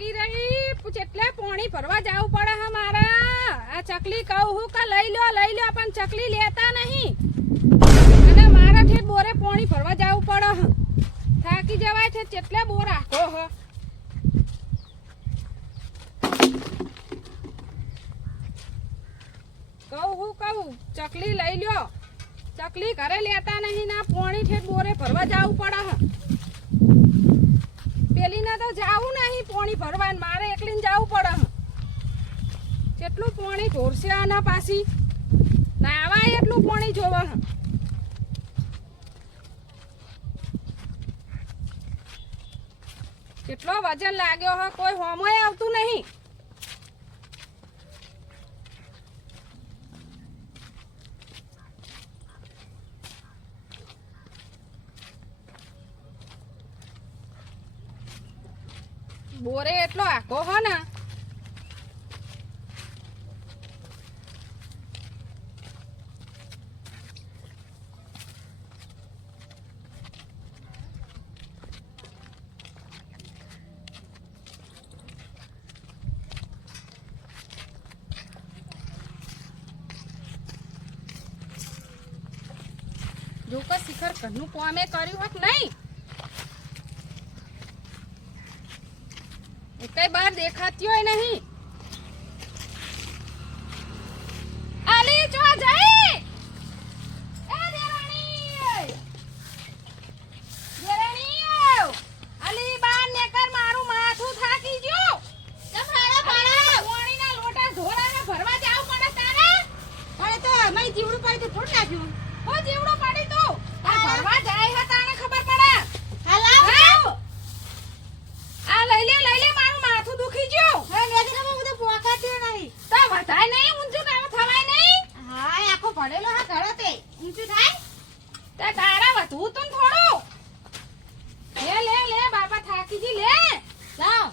થાકી રહી એટલે પાણી ભરવા જવું પડે હે મારા આ ચકલી કહું હું કે લઈ લો પણ ચકલી લેતા નહીં અને મારા ઠેઠ બોરે પાણી ભરવા જવું પડે હે થાકી જવાય છે એટલે બોર રાખો હે કહું ચકલી લઈ લ્યો ચકલી ઘરે લેતા નહીં ના પાણી ઠેઠ બોરે ભરવા જવું પડે હે પેલી ના તો જાવું નહીં પાણી ભરવા મારે એકલીને જવું પડે જેટલું પાણી ઢોરશે આના પાછી નાવા એટલું પાણી જોવે કેટલો વજન લાગ્યો હે કોઈ હોમોય આવતું નહીં બોરે એટલો આખો હો ને જો કે શિખર ઘરનું કામે કર્યું હોત નહીં કઈ બાર દેખાતી હોય નહીં આલી જો જાય એ દેરાણી આલી બાર નેકર મારું માથું થાકી ગયું તમારા પાડા વાણીના લોટા ધોરાને ભરવા જાવ પડે તારે અરે તો અમે જીવડું પડી તો થોડ નાખ્યું હો જીવડું પડી તો આ ભરવા જાય હે તાણે ખબર પડે હાલાવ આ લઈ લે મારું માથું દુખી ગયું હે લેતી કે બધું પોકાતી નહીં તો વધાય નહીં ઊંચું કામ થવાય નહીં હા આખો પડેલો હા ઘરે તે ઊંચું થાય તે તારા વધુ તો થોડું લે બાપા થાકી જી લે લાવ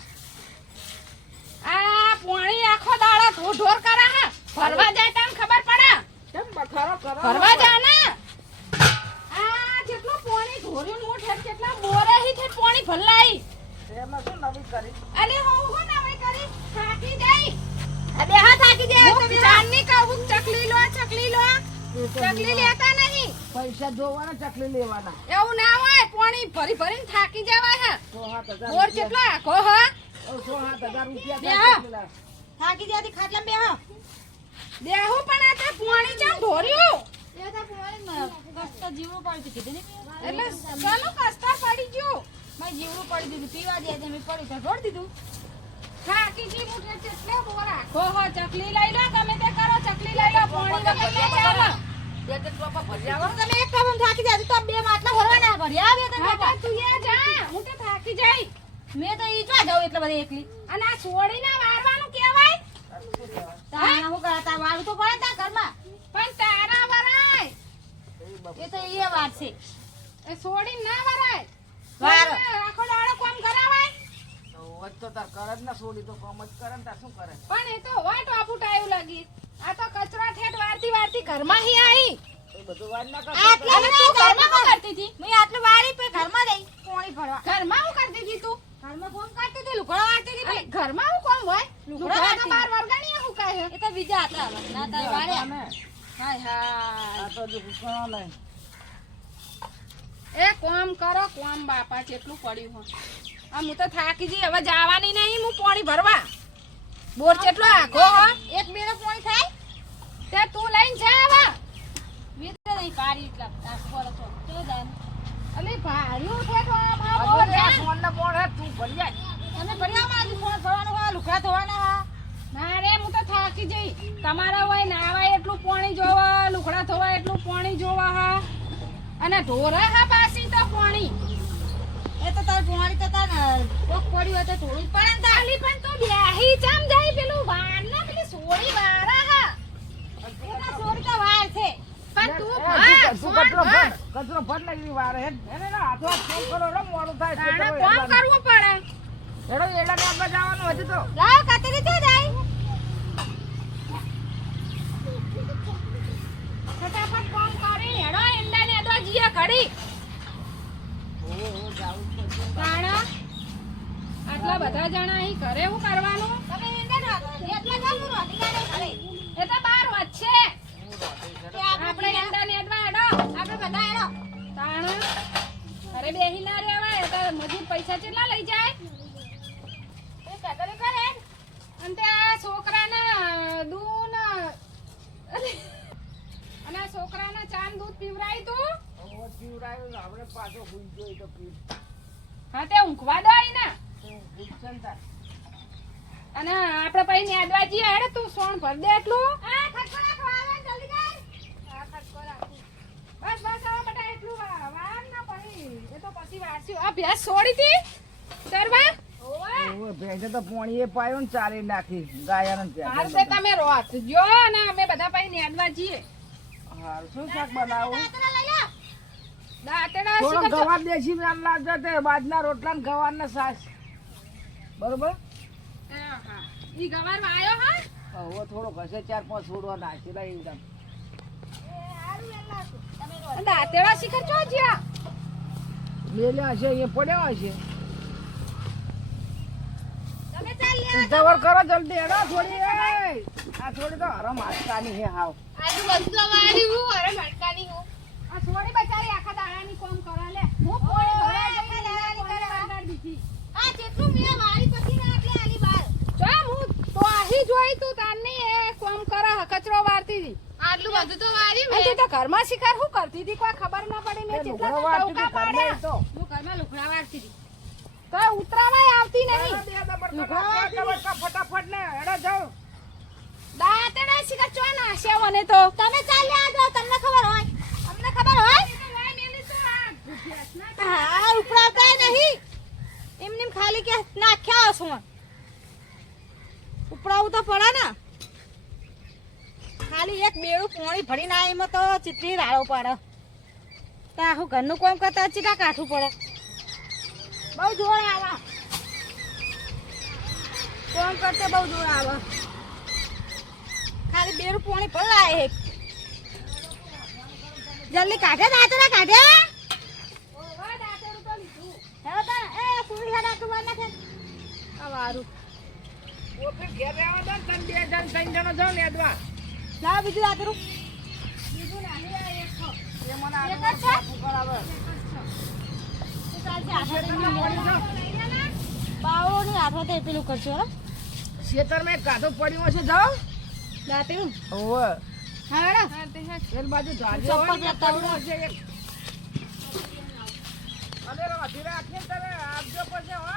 આ પોણી આખો દાડા ઢોર કરા હા ભરવા જાય તને ખબર પડે કેમ બખારો કરો ભરવા જા ને આ જેટલું પોણી ઢોર્યું મોઠે કેટલા બોરે હી છે પોણી ભલાઈ એમાં શું નવી કરી અલે હું નવી કરી થાકી જાય અબે હા થાકી જાય તમે જાનની કહું ચકલી લો ચકલી લેતા નહીં પૈસા જોવાના ચકલી લેવાના એવું ના હોય પાણી ભરી ભરીને થાકી જવાય હે બોર કેટલો આખો હે 6-7,000 રૂપિયા થાકી જાતી ખાટલા બે હો દેહુ પણ આ તે પાણી ચમ ઢોર્યું એ તો પાણી કસ્તા જીવડું પડી કીધું ને એટલે ચાલો કસ્તા પડી ગયો મેં જીવડું પડી દીધું પીવા દે તમે પડી તો ઢોળ દીધું થાકી જી મુઠે એટલે બોર આખો હો ચકલી લઈ લો તમે તે કરો ચકલી લઈ લો પાણી વગર ચાલો બે કે ટોપા ભર્યા તમે એક કામ થાકી જાય તો બે માટલા ભરવાના ભર્યા બે તમે તું એ જા હું તો થાકી જાય મે તો ઈ જો જાવ એટલે બધી એકલી અને આ છોડીને વારવાનું કહેવાય તારા હું કરતા વાળું તો પડે તા ઘરમાં પણ તારા વરાય એ તો ઈ વાત છે એ છોડી ના વરાય વાર આખો દાડો કામ કરાવાય તો તાર કરે જ ના છોડી તો કામ જ કરે ને તાર શું કરે પણ એ તો હોય તો આપુટાયું લાગી આ તો કચરા ઠેઠ વારતી ઘરમાં હી આવી એ બધું વાત ના કર આટલા તું ઘરમાં શું કરતી હતી મે આટલું વારી પે ઘરમાં રહી પાણી ભરવા ઘરમાં શું કરતી હતી તું ઘરમાં કોમ કરતી હતી લુગડા વાળતી હતી ભાઈ ઘરમાં હું કોમ હોય લુગડા તો બાર વર્ગાણી હું કહે એ તો બીજા હતા ના તાર વારે હાય આ તો જો પૂછવાનો નહીં એ કોમ કરો કોમ બાપા કેટલું પડ્યું હો આ હું તો થાકી જઈ હવે જવાની નહીં હું પાણી ભરવા બોર કેટલો આખો હો એક બેડો પાણી થાય તે તું લઈને જા હવે મીઠે નહીં પારી એટલા આખો તો જાન અલે ભાર્યું છે તો આ બોર છે ફોન ને બોલ હે તું ભરિયા તમે ભર્યા માં ફોન ભરવાનો હા લુખા ધોવાના હા ના રે હું તો થાકી જઈ તમારા હોય નાવા એટલું પાણી જોવા લુખડા ધોવા એટલું પાણી જોવા હા અને ઢોરા હા પાસી તો પાણી એ તો તાર પાણી તો તાર કોક પડ્યું તો થોડું પડે ને તાલી પણ તો બેહી ચમ જાય પેલું વાર ને પેલી સોળી વારા હા એના સોળી તો વાર છે પણ તું કચરો ભર લાગી વાર હે એને ના હાથો ફોન કરો રે મોડું થાય તાણે કોમ કરવું પડે એડો એડા ને આપણે જવાનું હતું તો લાવ કતરી તો જાય ફટાફટ કોમ કરી હેડો એંડા ને તો જીયા ઘડી તાણા આટલા બધા જણા અહીં ઘરે શું કરવાનું તમે એને એટલે જાવ હું રોટી ઘરે એ તો બાર વચ્ચે આપણે એંડા નેદવા હેડો આપણે બધા એનો તાણ ઘરે બેહી ના રહેવાય તો મજૂર પૈસા કેટલા લઈ જાય એ કદરે કરે અને તે આ છોકરાના દૂધ અને આ છોકરાના ચાન દૂધ પીવરાય તું હવે પીવડાવ્યું ને આપણે પાછો ભૂલ જોઈ તો પીવ હા તે ઊંઘવા દો આઈને ભૂલશન થાય અને આપણે પછી નેદવા જઈએ હેડે તું સોણ ભર દે એટલું આ ખટકો રાખો આવે જલ્દી કર આ ખટકો રાખું બસ બસ હવે બેટા એટલું વાર ના પડી એ તો પછી વારસ્યું આ ભેંસ છોડી હતી ચરવા ઓવે ભેંસે તો પોણીએ પાયો ને ચાલી નાખી ગાયાને હાલ તે તમે રોત જો ને અમે બધા પછી નેદવા જઈએ હાર શું શાક બનાવું તાતરા લઈ લો દાંતડા થોડો શું કરશો? ગવાર દેશી નામ લાગતો તે બાજના રોટલા ને ગવાર ને સાસ બરોબર હા હા ઈ ગવાર વાયો હા હવે થોડો ઘસે 4-5 છોડવા નાખેલા એકદમ દાંતડા શિખર ચો જ્યા મેલ્યા હશે એ પડ્યા હશે તમે ચાલ લે ઉતાવળ કરો જલ્દી હેડો થોડી એ આ થોડી તો હરમ હાથતાની હે હાવ આજુ બધું વાળી હું અરે મટકાની હું આ છોડી બચારી આખા દાડાની કોમ કરે લે હું પોણી ભરાઈ ગઈ ને કોને વગાડ દીધી આ જેટલું મે વાળી પછી ના એટલે આલી બાર જો હું તો આહી જોઈ તું તારની એ કોમ કરે કચરો વારતી હતી આટલું બધું તો વાળી અને તું તો ઘરમાં શિકાર શું કરતી હતી કોઈ ખબર ના પડી મેં કેટલા તો ટવકા પાડ્યા તો હું ઘરમાં લુગડા વારતી હતી તો ઉતરાવાય આવતી નહીં ફટાફટ ને હેડો જાઓ દાંતડા શિકાર ચો ના મને તો તમે ચાલ લે આજો તમને ખબર હોય તમને ખબર હોય હા ઉપરાવતા નહીં એમની ખાલી કે નાખ્યા હશું ઉપરાવું તો પડે ને ખાલી એક બેડું પોણી ભરીને આ એમાં તો ચીટલી રાડો પડે તો આખું ઘરનું કામ કરતા ચીટા કાઠું પડે બહુ જોર આવે કામ કરતે બહુ જોર આવે ખાલી બેડું પોણી ભરાય એક જલ્દી કાઢે દાંતરા કાઢે હેલો તા એ સુરી હાડા તું વાના કે આ વારું ઓ ફિર ઘેર રહેવા દો ને તમે 2 જણ 3 જણો જાઓ નેદવા લાવ બીજું દાંતરું બીજું નાની આ એક છો. એ મને એક જ છે? બરાબર બાવળોની હાથો તે પેલું કરશો હો ખેતર માં કાઢો પડ્યું હશે જાઓ દાંતરું ઓવે હાડા એક બાજુ જાજો ચપ્પલ હોય ને લેતા પડ્યું હશે એક અને અધીરે રાખીને તમે આપજો પછી હો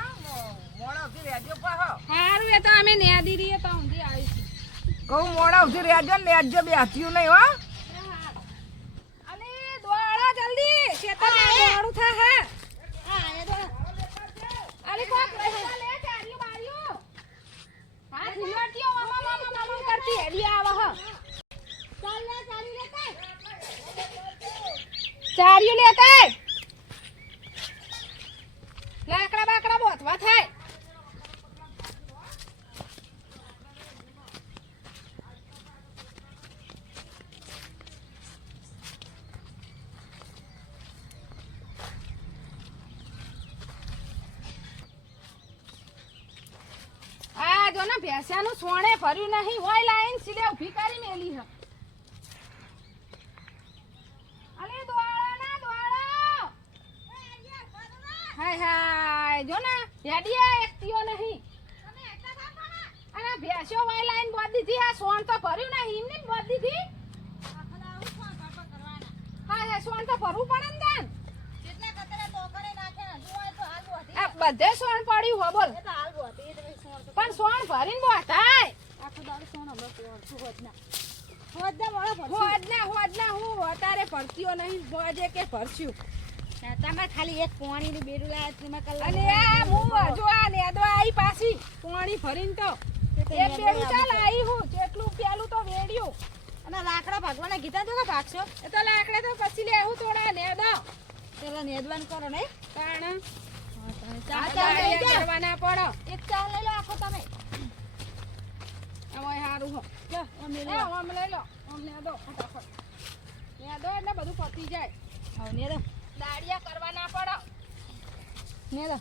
મોડા સુધી રહેજો પાહો હારું એ તો અમે નેદી રહીએ તો ઊંધી આવીશું કહું મોડા સુધી રહેજો ને નેજો બેસ્યું નહીં હો અને દોડો જલ્દી ખેતરમાં દોડું થા હા હા એ તો અલી કોક પૈસા લે ચાર્યું બાર્યું હા ખીલવાટીઓ મામા કરતી હેડી આવ હ ચાલ લે ચાલી લેતા ચાર્યું લેતા લાકડા બાકડા બોતવા થાય આ જો ને ભેંસ્યાનું સોણે ભર્યું નહીં હોય લાઈન સીધે ઊભી કરી મેલી હ અલે દોડો ના દોડો હાય હાય જો ને હેડિયા એકતીઓ નહીં અને ભેંસ્યો હોય લાઈન બોધ દીધી આ સોણ તો ભર્યું નહીં એમને બોધ દીધી હાય હાય સોણ તો ભરવું પડે ને તાન જેટલા કતરા ટોકરે નાખે ને જોવાય તો હાલ બોતી આ બધે સોણ પડ્યું હો બોલ એ તો હાલ બોતી એ તો સોણ તો પણ સોણ ભરીને બોધાય આખો દાડો સોણ હમણાં પોણશું હોત ના મોળો હોદ ના હું અત્યારે ભરતીઓ નહીં બોજે કે ભરસ્યું તમે ખાલી એક પોણીની બેડું લાયા તમે કલાક અને આ હું જો આ નેદવા આવી પાછી પોણી ભરીને તો એક બેડું ચાલ આવી હું જેટલું પેલું તો વેડ્યું અને લાકડા ભાગવાના કીધા તો કે ભાગશો એ તો લાકડા તો પછી લેવું થોડા નેદો પેલા નેદવાન કરો નહીં કારણ ચાલ દાળિયા કરવાના પડો એક ચાલ લઈ લો આખો તમે હવે હારું હો લો આમ લઈ લો આમ લઈ લો આમ નેદો ફટાફટ નેદો એટલે બધું પતી જાય હવે નેદો દાળિયા કરવાના પડો નેદો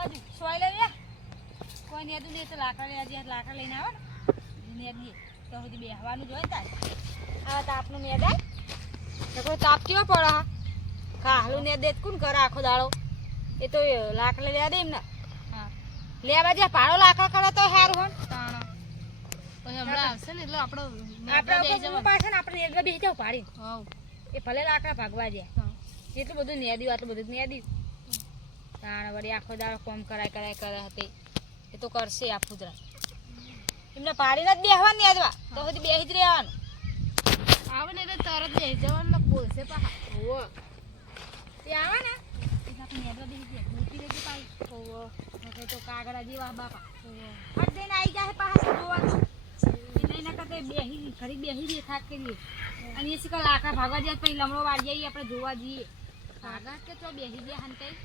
બાજુ સોય લેવી કોઈ નેદું નહીં તો લાકડા લેવા જ્યાં લાકડા લઈને આવે ને નેદીએ તો સુધી બેહવાનું જ હોય ને તારે આ તાપનું નેદાય તો કોઈ તાપ કેવો પડે હા કાહલું નેદે કોણ કરે આખો દાડો એ તો લાકડા લેવા દે એમ ને હા લેવા જ્યાં ભાડો લાકડા કરે તો સારું હોય તાણ પછી હમણાં આવશે ને એટલે આપણે પાછળ આપણે નેદવા બેસી જાવ પાડી એ ભલે લાકડા ભાગવા જાય એટલું બધું નેદ્યું આટલું બધું નેદ્યું તાણ વળી આખો દાડો કોમ કરાય કરે હતી એ તો કરશે આ ફૂદરા એમને પાડીને જ બેહવા નેદવા તો સુધી બેસી જ રહેવાનું આવે ને એટલે તરત બેસી જવાનું બોલશે પાછા ઓવો તે આવે ને આપણે નેદવા બેસી જાય મૂકી દેજે પાછી ઓવો તો કાગડા જેવા બાપા ફટ દઈને આવી જાય પાછા જોવાનું એટલે એના કરતા બેસી ઘડી બેસી જઈએ થાક કરીએ અને એ શીખર લાકડા ભાગવા જાય પછી લમણો વાળી જઈએ આપણે જોવા જઈએ ભાગા કે તો બેસી જાય હંતાઈ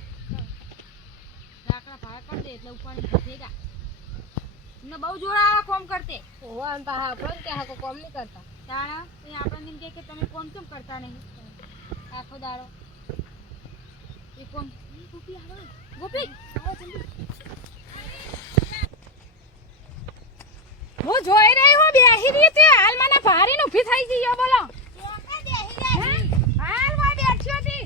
લાકડા ભાગ કરી દે એટલે ઉપાડી ભેગા એમને બહુ જોર આવે કોમ કરતે ઓવા આમ પાહા આપણે કે હાકો કોમ નહીં કરતા તાણા એ આપણને એમ કે તમે કોમ કેમ કરતા નહીં આખો દાડો એ કોમ ગોપી આવે ગોપી આવો જલ્દી હું જોઈ રહી હું બેહી રહી તે હાલ મને ભારી નું ઉભી થઈ ગઈ બોલો હાલ માં બેઠ્યો હતી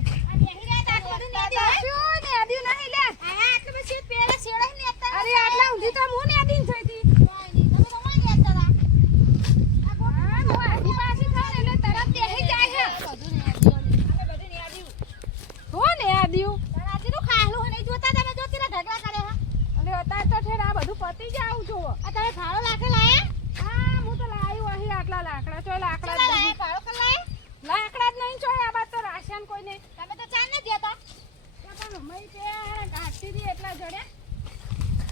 અરે આટલા ઊંધી તો હું નેદીન થઈ હતી પતી જાવ છો તમે ફાળો લાકડા લાયા હા હું તો લાવ્યું અહીં આટલા લાકડા ચોય લાકડા ફાળો કર લાયા લાકડા જ નહીં ચોય આ બાદ તો રાશન કોઈ નહીં તમે તો ચાલ ન દેતા પણ મમ્મી તે ઘાટી દી એટલા જડે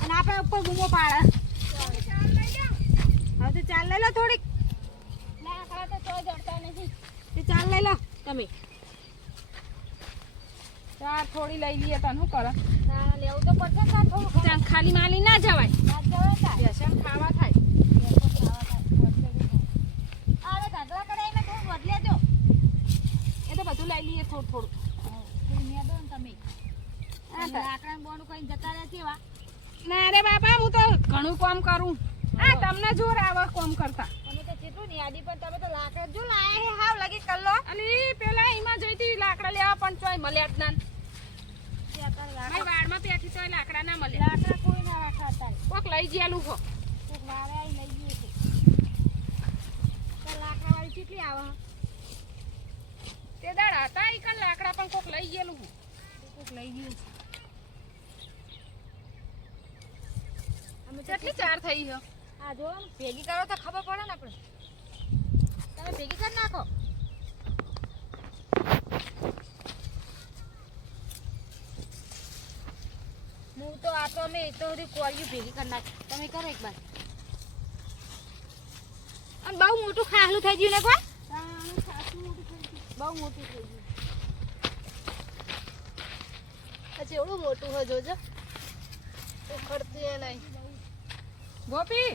અને આપણે ઉપર ગુમો પાડે ચાલ લઈ જાવ હવે તો ચાલ લઈ લો થોડીક લાકડા તો ચોય જડતા નથી તે ચાલ લઈ લો તમે ચાર થોડી લઈ લઈએ તને શું કરો લેવું તો પડશે ચાર થોડું ખાલી માલી ના જવાય વ્યસન ખાવા થાય અરે ઢગલા કડાઈને થોડું બદલે દો એ તો બધું લઈ લઈએ થોડું તમે લાકડા બોનું કઈ જતા રહ્યા કેવા ના રે બાપા હું તો ઘણું કામ કરું આ તમને જોર આવે કામ કરતા અમે તો કેટલું નિયાદી પણ તમે તો લાકડા જો લાયા હે હાવ લગી કલ્લો અને પેલા એમાં જઈતી લાકડા લેવા પણ ચોય મળ્યા જ ના મારી વાડમાં પેઠી તો લાકડા ના મળે લાકડા કોઈ ના રાખા અત્યારે કોક લઈ ગયેલું હો કોક વારે આવી લઈ ગયું છે તો લાકડા વાળી કેટલી આવે તે દાડ હતા ઈ કન લાકડા પણ કોક લઈ ગયેલું હો કોક લઈ ગયું છે અમે કેટલી ચાર થઈ છે આ જો ભેગી કરો તો ખબર પડે ને આપણે તમે ભેગી કરી નાખો હું તો આ તો અમે તો બધી કોળિયું ભેગી કરી નાખી તમે કરો એક બાર અને બહુ મોટું ખાહલું થઈ ગયું ને કોઈ બહુ મોટું થઈ ગયું પછી એવડું મોટું હોય જોજો તો ખડતી નહીં ગોપી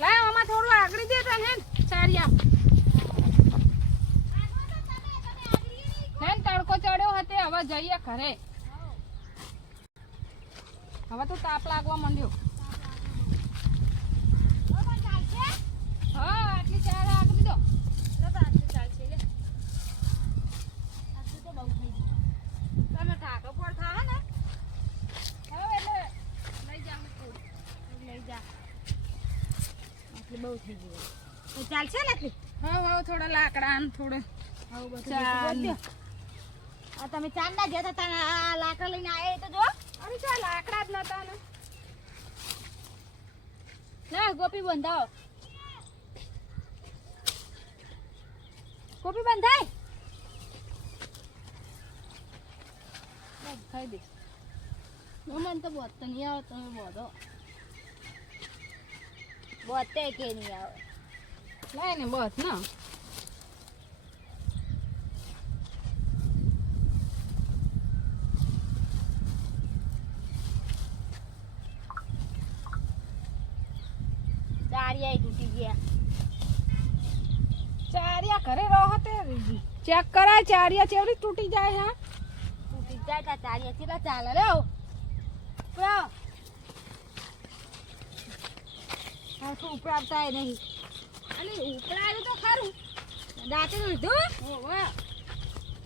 લાય આમાં થોડું આગળ દે તને ચારિયા તડકો ચડ્યો હતો હવે જઈએ ઘરે હવે તો તાપ લાગવા માંડ્યો હા આટલી ચાર આગળ દીધો આટલી ચાલશે લે આટલી તો બહુ થઈ ગઈ તમે ઠાકો પર થાય ને હવે એટલે લઈ જાવ લઈ જા આટલી બહુ થઈ ગઈ તો ચાલશે ને આટલી હા થોડા લાકડા ને થોડું આ તમે ચાંદ ના જતા તા આ લાકડા લઈને આયા તો જો અરે ચા લાકડા જ નતા ને ના ગોપી બંધાવો ગોપી બંધાય ખાઈ દે મને તો બોત તો નહીં આવે તમે બોધો બોતે કે નહીં આવે લાય ને બોત ના ચારિયા તૂટી ગયા ચારિયા ઘરે રહો તે ચેક કરાય ચારિયા ચેવડી તૂટી જાય હા તૂટી જાય તા ચારિયા કેટલા ચાલે રે ઉપરા આખું ઉપરાવતા નહીં અને ઉપડાયું તો ખરું. દાંતે લીધું ઓવા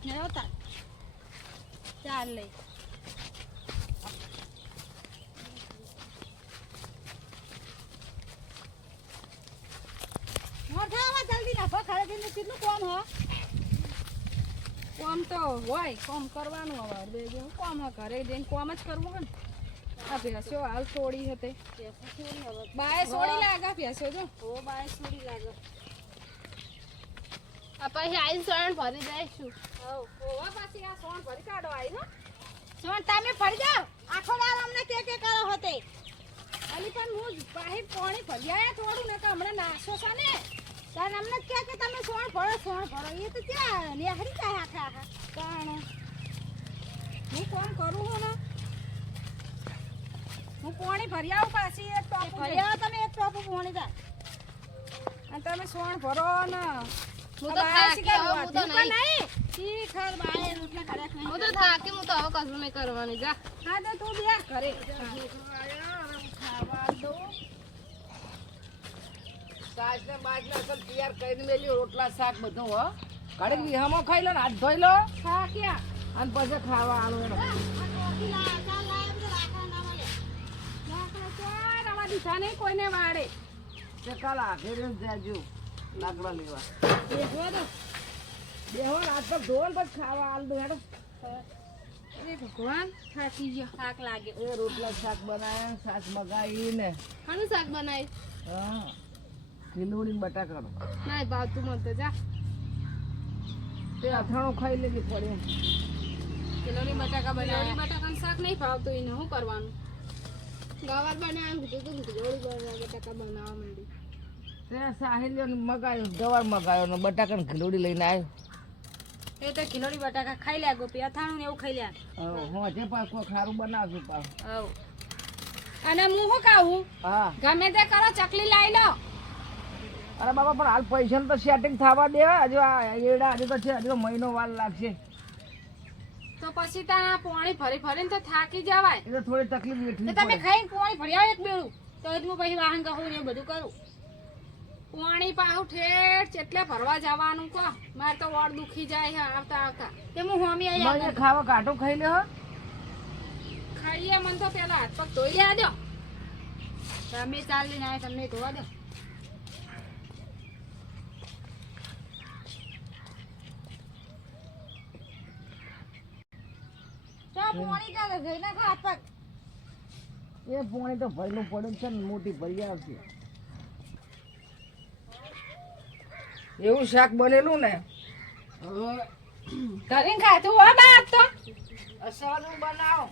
નયો તાર ચાલ લઈ મોઢામાં જલ્દી નાખો ખરેખર કેટલું કોમ હો કોમ તો હોય, કોમ કરવાનું હવે બે જેવું કોમ હે, ઘરે જઈને કોમ જ કરવું હોય ને. આ ભેંસો હાલ છોડી હતી, બાય છોડી લાગે ભેંસો જો. ઓ બાય સુડી લાગે આ પછી આઈ સોણ ભરી જઈશું. ઓવા પાછી આ સોણ ભરી કાઢો આઈ હો. સોન તમે પડી જાઓ આખો દાળ અમને કે કરો હોતે અલી પણ હું પાહી પાણી ભરી આયા થોડું ને કે હમણાં નાશો છે ને. તાર અમને જ કે તમે સોણ ભરો એ તો ત્યાં નેહરી જાય આખા આખા કારણ હું કોમ કરું હું ને, હું પાણી ભરી આવું પાછી એક ટોપ ફરી આવો તમે એક ટોપ પોણી જા અને તમે સોણ ભરો ને. હું તો થાકી હવે હું તો નહીં. નહીં શીખર બાય રોટલા કરે નહીં હું તો થાકી, હું તો હવે કશું નહીં કરવાની. જા હા તો તું બે ઘરે ખાવા દો. સાસને બાજને અસલ તૈયાર કરીને મેલ્યું રોટલા શાક બધું હો ઘડીક વિહામાં ખાઈ લો ને હાથ ધોઈ લો હા ક્યાં અને પછી ખાવા આલો આવા દીધા નહીં કોઈને વાડે. તે કાલ આખેરે જાજો લાકડા લેવા બેસવા દો. બેહો હાથ પર ધોન પછી ખાવા આલ દો હેડો અરે ભગવાન થાકી ગયો. થાક લાગે એ રોટલા શાક બનાવ્યા શાક મગાવીને ખાનું શાક બનાવી હા ખીલુડી બટાકાનો ના ભાવતું મને તો. જા તે અથાણું ખાઈ લેવી પડે કિલોની બટાકા બનાવી. બટાકાનું શાક નહીં ભાવતું, એને શું કરવાનું? ગવાર બનાવવાનું કીધું તું, ગોળી બટાકા બનાવવા માંડી. તે સાહેલ્યો મગાયો ગવાર મગાયો ને બટાકાની ખીલુડી લઈને આવ્યો એ તો કિલોડી બટાકા ખાઈ લે ગોપી અથાણું ને એવું ખાઈ લે હું હજે પાછું ખારું બનાવશું પાછું હવ અને હું શું કહું, હા ગમે તે કરો ચકલી લાવી લો. અરે બાબા પણ હાલ પૈસા તો સેટિંગ થવા દે હજુ આ એડા હજુ તો છે હજુ તો મહિનો વાર લાગશે તો પછી ત્યાં પાણી ભરી ભરીને તો થાકી જવાય. એ તો થોડી તકલીફ તો વેઠવી તમે પડે ખાઈને પોણી ભરી આવો એક બેડું તો જ હું પછી વાહન કહું ને એ બધું કરું પાણી પાહું ઠેઠ ચેટલે ભરવા જવાનું કહો. મારે તો વડ દુખી જાય છે આવતા આવતા. તે હું હોમી મને આવી ખાવા કાઢો ખાઈ લે હો ખાઈએ મને તો પેલા હાથ પગ ધોઈ લે દો. તમે ચાલ લઈને આવ્યા તમને ધોવા દો ચા પોણી ચાલે જઈ નાખો હાથ પગ એ પોણી તો ભરેલું પડ્યું છે ને મોટી ભરી આવશે એવું શાક બનેલું ને કરીને ખાતું હો બા આજ તો. અસવાનું બનાવો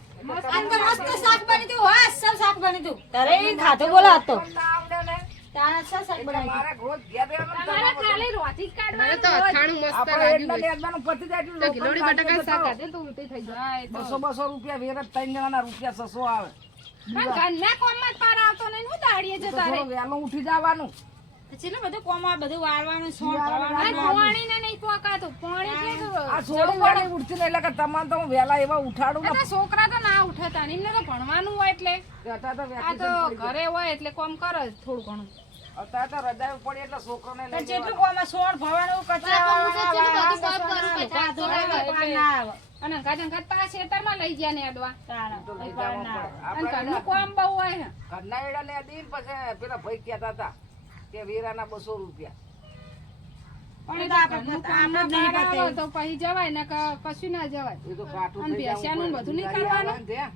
અંદર મસ્ત શાક બની તું હા સબ શાક બની તું તારે ખાધો બોલો હતો ના આવડે ને તારા સબ શાક બનાવી મારા રોજ ઘેર રહેવાનું તમારે ખાલી રોથી જ મને કાઢવાનું. તો અથાણું મસ્ત આપણે લાગ્યું એટલા હોય. લેવાનું પતી જાય એટલું તો લોકોને કિલોની કાઢી બટાકા શાક બતાવો. ખાધે ને તો ઉલટી થઈ જાય. હા, એ તો. 200 રૂપિયા વેરત 3 જણાના રૂપિયા 600 આવે પણ ઘરના કોમમાં જ પાર આવતો નહીં. હું દાડીએ તો જતા રહે. થોડું વહેલું ઉઠી જવાનું છે ને બધું કોમા બધું વાળવાનું સોણ અને કરવાનું પાણીને નહીં પોકાતું. પાણી કેવું? આ છોડી વાળી ઉઠતી ને એટલે કે તમારે તો હું વહેલા એવા ઉઠાડું આ તો છોકરા તો ના ઉઠતા ને. એમને તો ભણવાનું હોય એટલે. ને અત્યારે તો આ તો ઘરે હોય એટલે કોમ કરે જ થોડું ઘણું. અત્યારે તો રજા પડી એટલે છોકરોને લઈ જેટલું કોમા સોણ ભરવાનું કચરા વાળવાના અને અંગાત અંગાત પાછા ખેતરમાં લઈ ગયા ને અડવા. તો લઈ જવા પડે. અને આપણે ઘરનું કામ બહુ હોય ને. ઘરના એડા લે દી પછી પેલા ભાઈ કહેતા હતા કે વીરાના 200 રૂપિયા પણ ઘરનું કામ ના કરાવો તો પછી જવાય ને કશું ના જવાય. એ તો કાઠું અને થઈ જવું ભેંસિયાનું પડે. બધું નહીં દિવાળી કરવાનું? આવે ને ત્યાં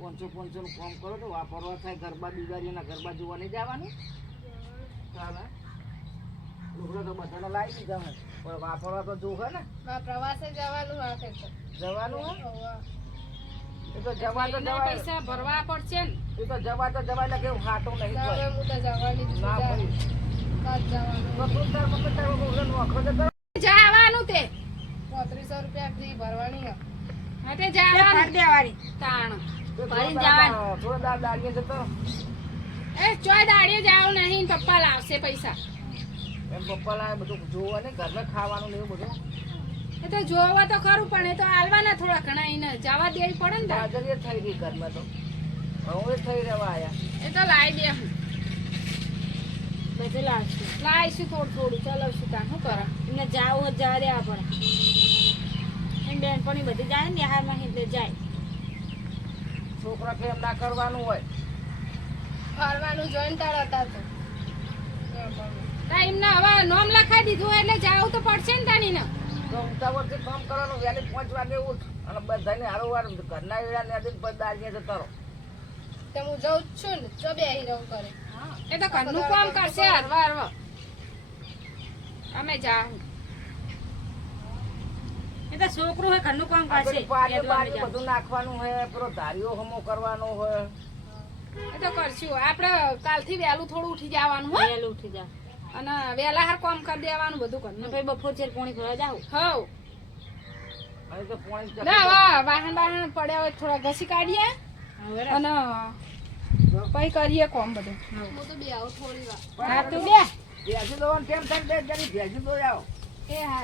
500 નું કામ કરો તો વાપરવા થાય ગરબા દિવાળીના ગરબા જોવા નહીં જવાનું ચાલે લુગડા તો બધાને લાવી દીધા હોય પણ વાપરવા તો જોવે ને પ્રવાસે જવાનું આવે તો. જવાનું હે? એ તો જવા તો એના જવાય પૈસા ભરવા પડશે ને. એ તો જવા તો જવાય એટલે કેવું ખાટું નહીં હવે થાય. હું તો જવાની જ છું. ના જા. ભાઈ કાલ જવાનું. વકીલ તાર મગજ તારો વગરનો આખો જતો જવાનું તે. 3500 રૂપિયા ફી ભરવાની છે. હા તે જવાનું દેવાળી તાણ. ભરીને જવાનું. થોડો દાળ દાળીએ જતો એ ચોય દાડીએ જાવ નહીં. પપ્પા લાવશે પૈસા. એમ પપ્પા લાવે બધું જોવા ને ઘરને ખાવાનું ને એવું બધું એ તો જોવા તો ખરું પણ એ તો આલવાના થોડા ઘણા એને જવા દેવી પડે ને તાર. હાજરી થઈ ગઈ ઘરમાં તો હું એ થઈ રહેવા આયા એ તો લાવી દે હું બધું લાવશું લાવીશું થોડું ચલાવશું તાર શું કરે એમને જાવું હોય જવા દેવા પડે એમ બેનપણી બધી જાય ને હારમાં એટલે જાય છોકરા કે એમ ના કરવાનું હોય ફરવાનું જોઈને તાર હતા તો ટાઈમ ના હવે નોમ લખાઈ દીધું હોય એટલે જાવું તો પડશે ને તાની તો ઉતાવળથી કામ કરવાનું વહેલી 5 વાગે ઉઠ અને બધાને હારોવાર ઘરના વેળા ને આદિન પર દાળીએ જતો રહો તે હું જઉં જ છું ને જો બેહી રહું કરે એ તો ઘરનું કામ કરશે હરવા અમે જાઉં એ તો છોકરું હોય ઘરનું કામ આ કરશે પેલી પાણી બારી બધું નાખવાનું હોય પેલો ધારીઓ હમો કરવાનો હોય એ તો કરશું આપણે કાલથી વહેલું થોડું ઉઠી જવાનું હો વહેલું ઉઠી જાવ અને વહેલા હાર કામ કરી દેવાનું બધું ને ઘરનું પછી બપોર ચેર પોણી ભરવા જાવ હવ અને તો પાણી ના વાહ વાહન પડ્યા હોય થોડા ઘસી કાઢીએ અને પછી કરીએ કોમ બધું હું તો બે આવું થોડી વાર હા તું બે ભેજું દોવાનું કેમ થાય બે જણી ભેજું દોઈ આવો એ હા